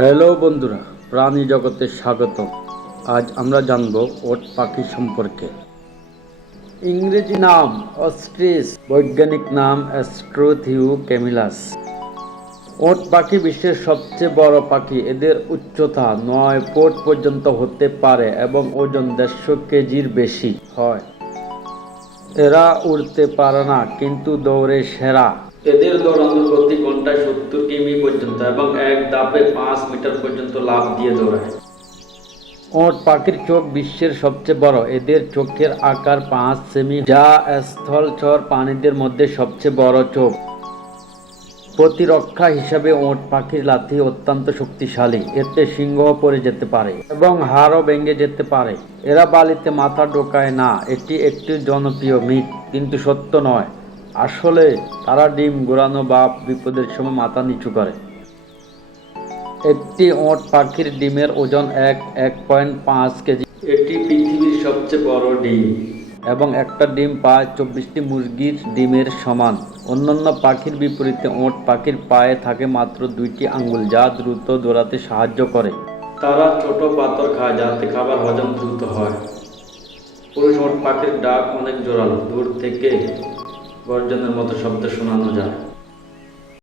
Hello বন্ধুরা, প্রাণী জগতে স্বাগত আজ আমরা জানব ওট পাখি সম্পর্কে। ইংরেজি নাম অস্ট্রিচ বৈজ্ঞানিক নাম অ্যাস্ট্রোথিউ ক্যামিলাস ওট পাখি বিশ্বের সবচেয়ে বড় পাখি। এদের উচ্চতা নয় ফুট পর্যন্ত হতে পারে এবং ওজন দেড়শো কেজির বেশি হয়। এরা উড়তে পারে না, কিন্তু দৌড়ে সেরা। এদের দৌড়ানোর গতি ঘন্টায় সত্তর কিমি পর্যন্ত এবং এক দাপে পাঁচ মিটার পর্যন্ত লাফ দিয়ে দৌড়ায়। ওট পাখির চোখ বিশ্বের সবচেয়ে বড়। এদের চোখের আকার পাঁচ সেমি, যা স্থলচর প্রাণীদের মধ্যে সবচেয়ে বড় চোখ। প্রতিরক্ষা হিসাবে ওট পাখির লাথি অত্যন্ত শক্তিশালী। এতে সিংহ পড়ে যেতে পারে এবং হাড়ও ভেঙে যেতে পারে। এরা বালিতে মাথা ঢোকায় না। এটি একটি জনপ্রিয় মিথ কিন্তু সত্য নয়। আসলে তারা ডিম ঘোরানো বা বিপদের সময় মাথা নিচু করে। একটি ওট পাখির ডিমের ওজন এক এক পয়েন্ট পাঁচ কেজি। এটি পৃথিবীর সবচেয়ে বড় ডিম। এবং একটা ডিম পায় চব্বিশটি মুরগির ডিমের সমান। অন্যান্য পাখির বিপরীতে ওট পাখির পায়ে থাকে মাত্র দুইটি আঙ্গুল যা দ্রুত দৌড়াতে সাহায্য করে। তারা ছোট পাথর খায় যাতে খাবার হজম দ্রুত হয়। পুরুষ ওট পাখির ডাক অনেক জোরালো দূর থেকে গর্জনের মতো শব্দ শোনানো যায়।